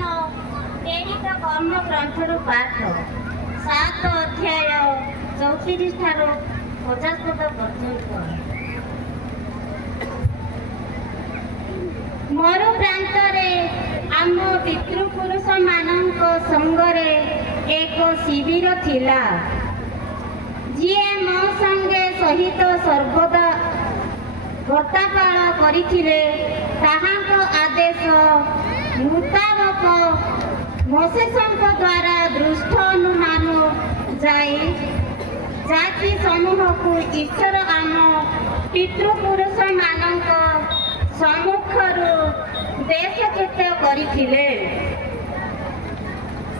ଅନୁଶାସନ ପ୍ରେରିତ କର୍ମ ଗ୍ରନ୍ଥରୁ ପାଠ 7 ଅଧ୍ୟାୟ 34 ଠାରୁ 50 ପଦ ପର୍ଯ୍ୟନ୍ତ। ମରୁ ପ୍ରାନ୍ତରେ ଆମ ପିତୃପୁରୁଷମାନଙ୍କ ସଙ୍ଗରେ ଏକ ଶିବିର ଥିଲା, ଯିଏ ମୋ ସଙ୍ଗେ ସହିତ ସର୍ବଦା ବର୍ତ୍ତାପାଳ କରିଥିଲେ। ତାହାଙ୍କ ଆଦେଶ ମୁତାବକ ମୋସେସଙ୍କ ଦ୍ୱାରା ଦୃଷ୍ଟ ଅନୁମାନ ଜାତି ସମୂହକୁ ଈଶ୍ୱର ଆମ ପିତୃପୁରୁଷମାନଙ୍କ ସମ୍ମୁଖରୁ ଦେଶଚ୍ୟୁତ କରିଥିଲେ।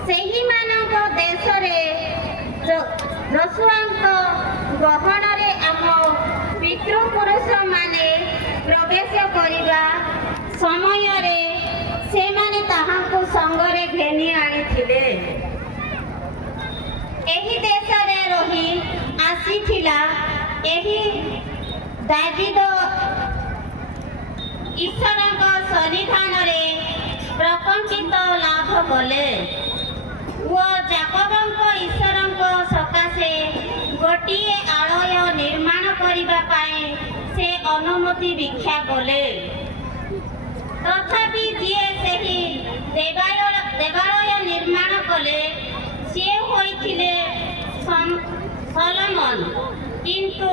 ସେହିମାନଙ୍କ ଦେଶରେ ଯଶୁଆଙ୍କ ଗହଣରେ ଆମ ପିତୃପୁରୁଷମାନେ ପ୍ରବେଶ କରିବା ସମୟରେ ସେମାନେ ତାହାଙ୍କୁ ସଙ୍ଗରେ ଘେନି ଆଣିଥିଲେ। ଏହି ଦେଶରେ ରହି ଆସିଥିଲା। ଏହି ଦାବୀଦ ଈଶ୍ୱରଙ୍କ ସନ୍ନିଧାନରେ ପ୍ରକମ୍ପିତ ଲାଭ କଲେ ଓ ଯାକବଙ୍କ ଈଶ୍ୱରଙ୍କ ସକାଶେ ଗୋଟିଏ ଆଳୟ ନିର୍ମାଣ କରିବା ପାଇଁ ସେ ଅନୁମତି ଭିକ୍ଷା କଲେ। ତଥାପି ଯିଏ ସେହି ଦେବାଳୟ ନିର୍ମାଣ କଲେ ସିଏ ହୋଇଥିଲେ ସଲୋମନ, କିନ୍ତୁ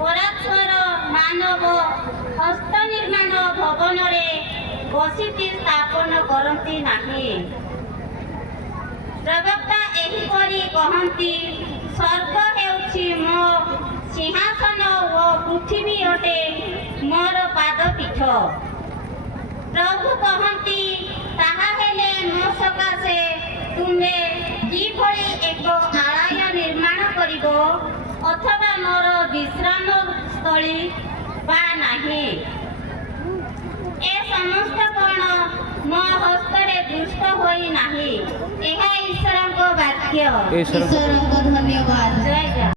ପରାତ୍ପର ମାନବ ହସ୍ତ ନିର୍ମାଣ ଭବନରେ ବସିତି ସ୍ଥାପନ କରନ୍ତି ନାହିଁ। ପ୍ରବକ୍ତା ଏହିପରି କହନ୍ତି, ସ୍ୱର୍ଗ ହେଉଛି ମୋ ସିଂହାସନ ଓ ପୃଥିବୀ ଅଟେ ମୋର ପାଦପୀଠ। ପ୍ରଭୁ କହନ୍ତି, ତାହା ହେଲେ ମୋ ସକାଶେ ତୁମେ କିଭଳି ଏକ ଆଳୟ ନିର୍ମାଣ କରିବ ଅଥବା ମୋର ବିଶ୍ରାମ ସ୍ଥଳୀ ବା ନାହିଁ? ଏ ସମସ୍ତ କଣ ମୋ ହସ୍ତରେ ଦୃଷ୍ଟ ହୋଇ ନାହିଁ? ଏହା ଈଶ୍ୱରଙ୍କ ବାକ୍ୟ। ଈଶ୍ୱରଙ୍କ ଧନ୍ୟବାଦ। ଜୟ ଜୟ।